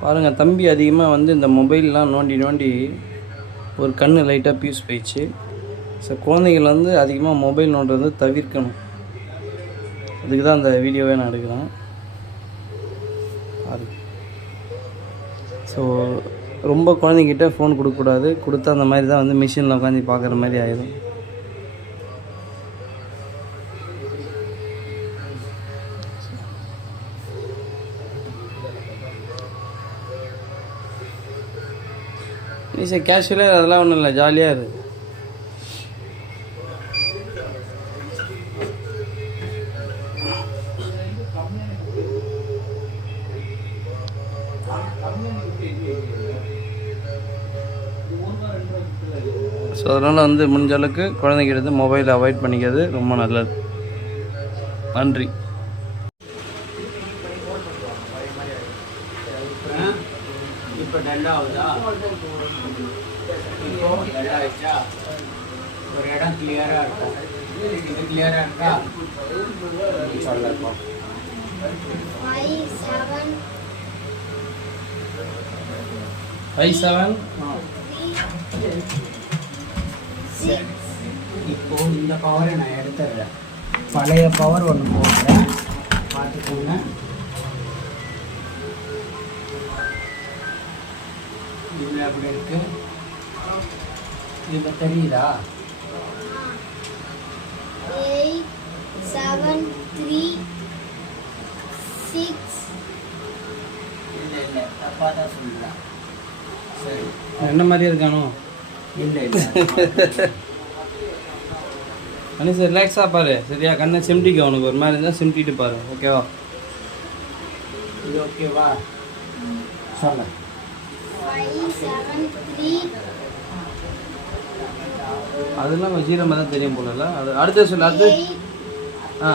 பாருங்கள் தம்பி அதிகமாக வந்து இந்த மொபைல்லாம் நோண்டி நோண்டி ஒரு கண் லைட்டாக பியூஸ் போயிடுச்சு. ஸோ குழந்தைகள் வந்து அதிகமாக மொபைல் நோண்டுறது தவிர்க்கணும். அதுக்கு தான் அந்த வீடியோவே நான் எடுக்கிறேன். அது. ஸோ ரொம்ப குழந்தைங்கிட்ட ஃபோன் கொடுக்கக்கூடாது. கொடுத்தா அந்த மாதிரி தான் வந்து மிஷினில் உட்காந்து பார்க்குற மாதிரி ஆயிடும் நீ சார் கேஷுவலாக அதெல்லாம் ஒன்றும் இல்லை. ஜாலியாக இரு ஸோ அதனால் வந்து முடிஞ்ச அளவுக்கு குழந்தைங்கிட்ட மொபைலை அவாய்ட் பண்ணிக்கிறது ரொம்ப நல்லது. நன்றி. இப்போ டல் ஆகுதா இப்போ டல் ஆயிடுச்சா ஒரு இடம் கிளியராக இருக்கும் இது கிளியராக இருக்கா சொல்ல இப்போ five seven ஃபைவ் செவன் இப்போ இந்த பவரை நான் எடுத்துடுறேன் பழைய பவர் ஒன்று போடுறேன் பார்த்துக்கோங்க எப்படி இருக்கு. இப்போ தெரியுதா? இல்லை இல்லை தப்பாக தான் சரி. என்ன மாதிரியே இருக்கானோ? இல்லை இல்லை. அனீஸ் ரிலாக்ஸாக பாரு. சரியா? கண்ணை சிம்டிக்க அவனுக்கு. ஒரு மாதிரி இருந்தால் சிம்டிட்டு பாரு. ஓகேவா இது ஓகேவா சொல்ல. அதெல்லாம் ஜீரமாக தான் தெரியும் போலல அது அடுத்து சொல்லு அடுத்து? ஆ.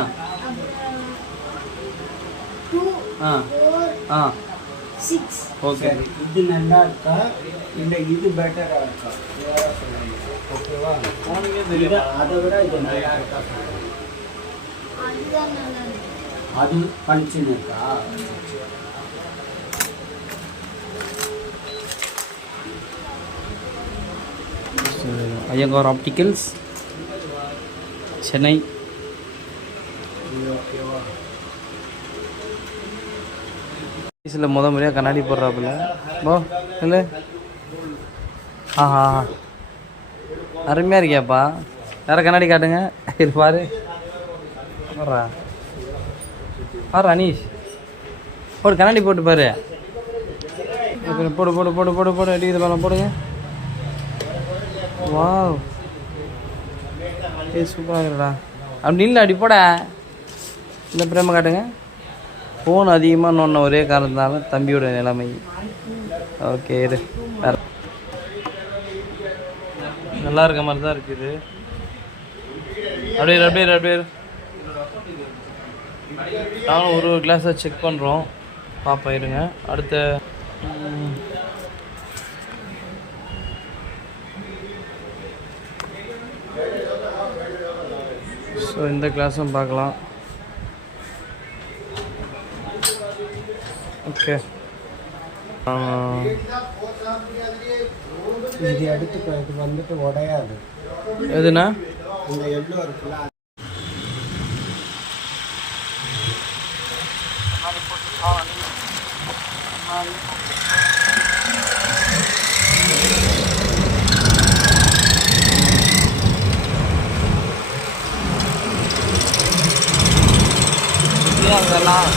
ஆ. ஆ. ஓகே. இது நல்லா இருக்கா? இல்லை இது பெட்டராக இருக்கா? ஓகேவா இது அதை விட இது நல்லா இருக்கா? அது பளிச்சுன்னு இருக்கா? ஐயங்கார் ஆப்டிக்கல்ஸ் சென்னை சில முத முறையாக கண்ணாடி போடுறாப்புல. போ இல்லை ஆஹா அருமையாக இருக்கியாப்பா? வேற கண்ணாடி காட்டுங்க. இது பாரு. போடுறா. பாரு அனீஷ். போடு கண்ணாடி போட்டு பாரு. போடு போடு போடு போடு போடு அடி இது போடுங்க. வாவ். ஏ சூப்பராக இருக்குடா. அப்படி இல்லை அப்படி போட. இந்த பிரேம காட்டுங்க. ஃபோன் அதிகமாக நோன்ன ஒரே காரணத்தினால தம்பியோட நிலைமை. ஓகே இரு. வேற. நல்லா இருக்க மாதிரி தான் இருக்குது. அப்படியே இரு, அப்படியே இரு, அப்படியே நாங்களும் ஒரு ஒரு கிளாஸாக செக் பண்ணுறோம் பாப்பா இருங்க. அடுத்த ஸோ இந்த கிளாஸும் பார்க்கலாம். ஓகே இது எடுத்துக்கோ இது வந்துட்டு உடையாது. எதுண்ணா இந்த எல்லோ இருக்குல்ல அதெல்லாம்